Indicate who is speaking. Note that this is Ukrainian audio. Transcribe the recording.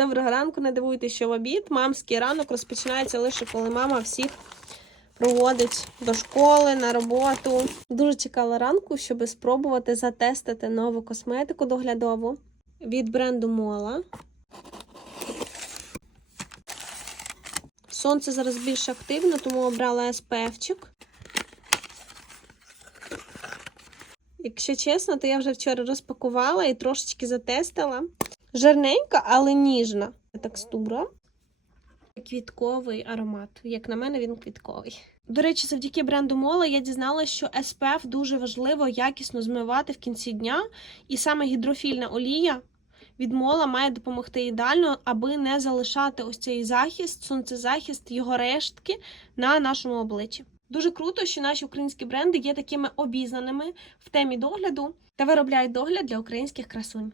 Speaker 1: Доброго ранку, не дивуйтесь, що в обід. Мамський ранок розпочинається лише коли мама всіх проводить до школи, на роботу. Дуже чекала ранку, щоб спробувати затестити нову косметику доглядову від бренду Мола. Сонце зараз більш активно, тому обрала SPF-чик. Якщо чесно, то я вже вчора розпакувала і трошечки затестила. Жирненька, але ніжна текстура. Квітковий аромат. Як на мене, він квітковий. До речі, завдяки бренду Мола я дізналася, що SPF дуже важливо якісно змивати в кінці дня, і саме гідрофільна олія від мола має допомогти ідеально, аби не залишати ось цей захист, сонцезахист, його рештки на нашому обличчі. Дуже круто, що наші українські бренди є такими обізнаними в темі догляду та виробляють догляд для українських красунь.